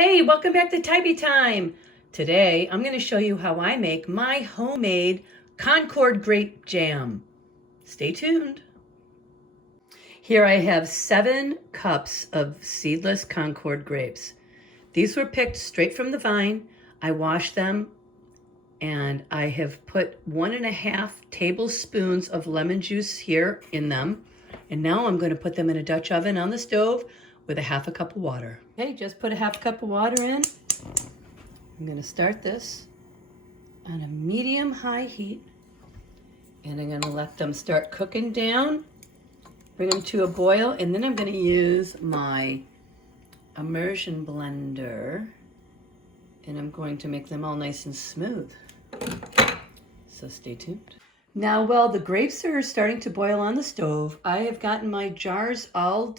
Hey, welcome back to Tybee Time. Today, I'm going to show you how I make my homemade Concord grape jam. Stay tuned. Here I have 7 cups of seedless Concord grapes. These were picked straight from the vine. I washed them and I have put 1.5 tablespoons of lemon juice here in them. And now I'm going to put them in a Dutch oven on the stove with 1/2 cup of water. Okay, just put 1/2 cup of water in. I'm going to start this on a medium-high heat, and I'm going to let them start cooking down, bring them to a boil, and then I'm going to use my immersion blender, and I'm going to make them all nice and smooth. So stay tuned. Now, while the grapes are starting to boil on the stove, I have gotten my jars all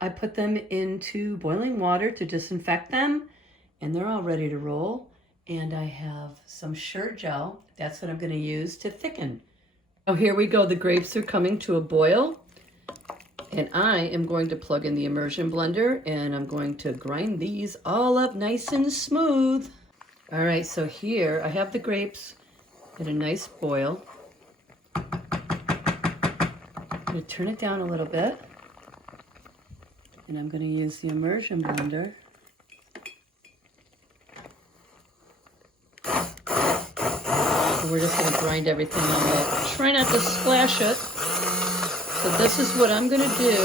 I put them into boiling water to disinfect them, and they're all ready to roll. And I have some Jell. That's what I'm going to use to thicken. Oh, here we go. The grapes are coming to a boil, and I am going to plug in the immersion blender, and I'm going to grind these all up nice and smooth. All right, so here I have the grapes at a nice boil. I'm going to turn it down a little bit. And I'm going to use the immersion blender. And we're just going to grind everything on it. Try not to splash it. So this is what I'm going to do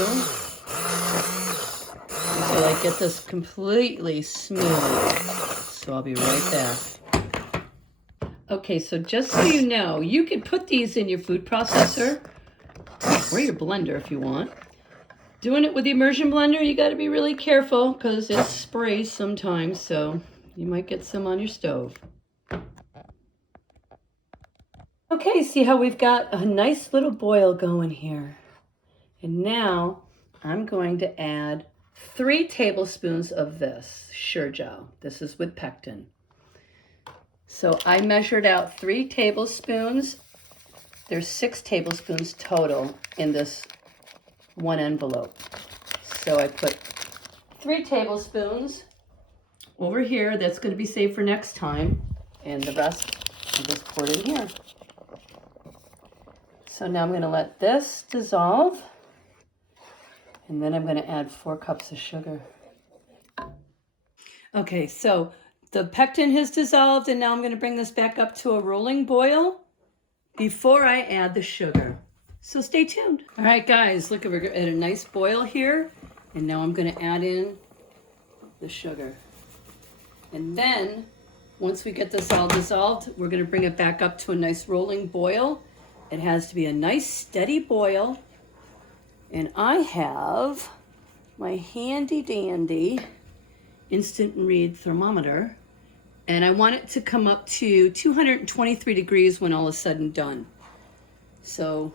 until I get this completely smooth. So I'll be right back. Okay, so just so you know, you can put these in your food processor or your blender if you want. Doing it with the immersion blender, you got to be really careful because it sprays sometimes, so you might get some on your stove. Okay, see how we've got a nice little boil going here. And now I'm going to add 3 tablespoons of this Jell. This is with pectin. So I measured out 3 tablespoons. There's 6 tablespoons total in this one envelope. So I put 3 tablespoons over here. That's going to be saved for next time. And the rest I just poured in here. So now I'm going to let this dissolve. And then I'm going to add 4 cups of sugar. Okay, so the pectin has dissolved, and now I'm going to bring this back up to a rolling boil before I add the sugar. So stay tuned. All right, guys, look, we're at a nice boil here. And now I'm going to add in the sugar. And then, once we get this all dissolved, we're going to bring it back up to a nice rolling boil. It has to be a nice steady boil. And I have my handy dandy instant read thermometer. And I want it to come up to 223 degrees when all is said and done. So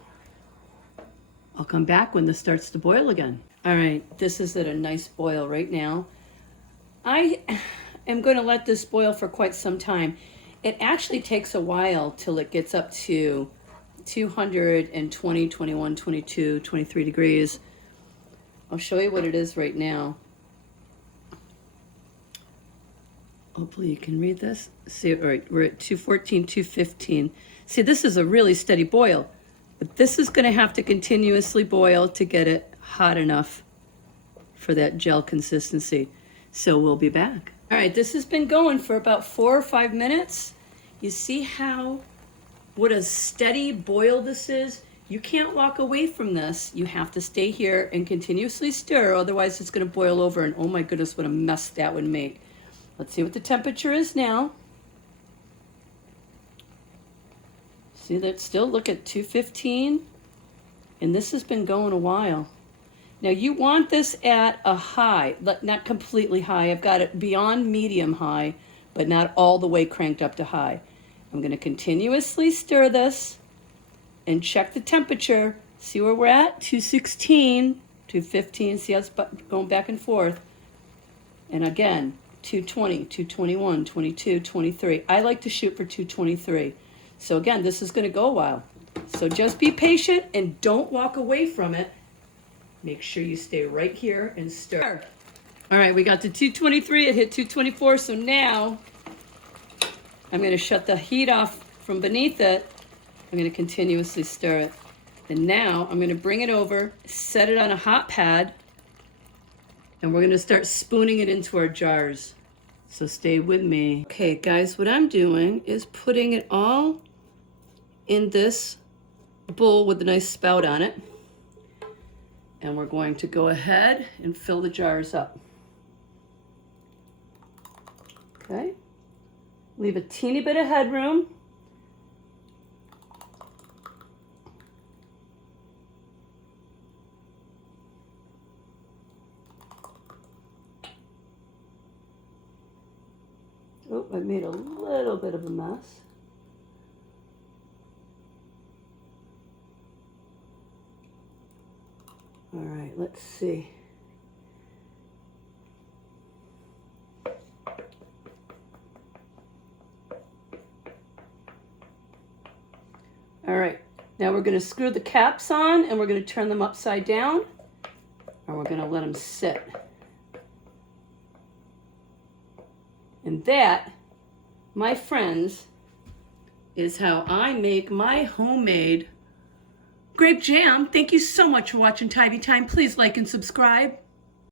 I'll come back when this starts to boil again. All right, this is at a nice boil right now. I am going to let this boil for quite some time. It actually takes a while till it gets up to 220, 21, 22, 23 degrees. I'll show you what it is right now. Hopefully you can read this. See, all right, we're at 214, 215. See, this is a really steady boil. But this is going to have to continuously boil to get it hot enough for that gel consistency. So we'll be back. All right, this has been going for about 4 or 5 minutes. You see what a steady boil this is? You can't walk away from this. You have to stay here and continuously stir, otherwise it's going to boil over, and oh my goodness, what a mess that would make. Let's see what the temperature is now. See, that still, look at 215, and this has been going a while. Now you want this at a high, not completely high. I've got it beyond medium high, but not all the way cranked up to high. I'm going to continuously stir this and check the temperature. See where we're at? 216, 215. See how it's going back and forth. And again, 220, 221, 22, 23. I like to shoot for 223. So again, this is going to go a while. So just be patient and don't walk away from it. Make sure you stay right here and stir. All right, we got to 223, it hit 224, so now I'm gonna shut the heat off from beneath it. I'm gonna continuously stir it. And now I'm gonna bring it over, set it on a hot pad, and we're gonna start spooning it into our jars. So stay with me. Okay, guys, what I'm doing is putting it all in this bowl with a nice spout on it. And we're going to go ahead and fill the jars up. Okay, leave a teeny bit of headroom. Oh, I made a little bit of a mess. All right, let's see. All right, now we're going to screw the caps on and we're going to turn them upside down and we're going to let them sit. And that, my friends, is how I make my homemade grape jam. Thank you so much for watching Tybee Time. Please like and subscribe.